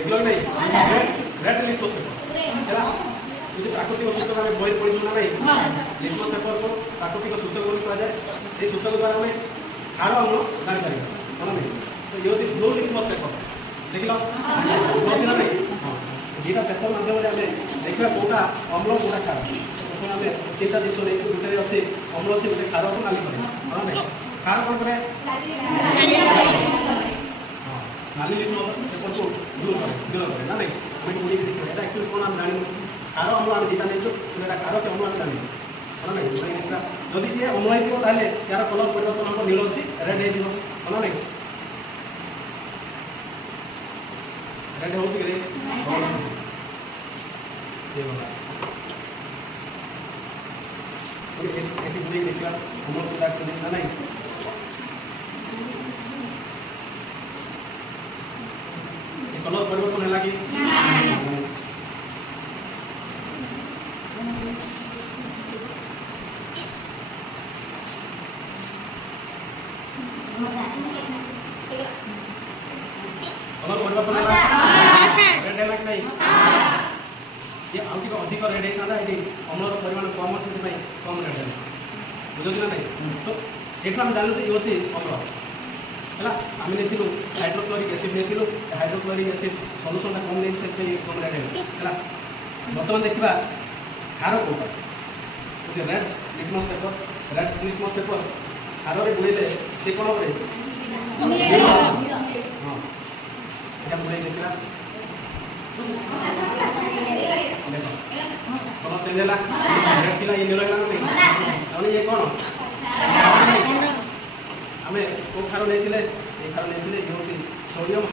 देखलो कि नहीं रेड लिटमस पेपर ହେଲା ये प्राकृतिक सूचक आम बही पढ़ी ना नहीं लिटमस पेपर को प्राकृतिक सूचक बोली कहा जाए ये सूचक द्वारा आम खार अम्ल जापर मन नहीं तो ये हूँ ब्लू लिटमस पेपर देख लो ना नहीं दुटा पेपर माध्यम आम देखा कौटा अम्ल कौटा खार आम तीन जिस नहीं गोटे अच्छे अम्ल अच्छे गोटे खार को नाली करे मन नहीं खार कौन करे नाली लिटमस पेपर को ब्लू करे ना नहीं आम बुड़ी देखिए एक्चुअली कौन आम जान खार अम्ल आम दुटा नहीं खार के अम्ल आम जान मन नहीं जदि ये अम्ल हो यार कलर परिवर्तन हम नील अच्छी रेड हो मन नहीं रेड हो देखा अम्ल ना नहीं कलर परिवर्तन है कि कलर परिवर्तन है रेड है कि नहीं ये आउ टिके अधिक रेड होता है अम्लर परिमाण कम अच्छे कम रेड है बुझे ना नहीं तो ये आम जानू ये अच्छे अम्ल है आम नहीं हाइड्रोक्लोरिक एसिड नहीं हाइड्रोक्लोरिक एसिड सल्यूशन कम नहीं कम रेड है बर्तमान देखा खार कौटा रेड लिटमस पेपर खार बुड़े से कौन करे हाँ बुड़े देखा कलर चेंज है रेड थी ये नील है नहीं ये कौन आम को खार नहीं खार नहीं ये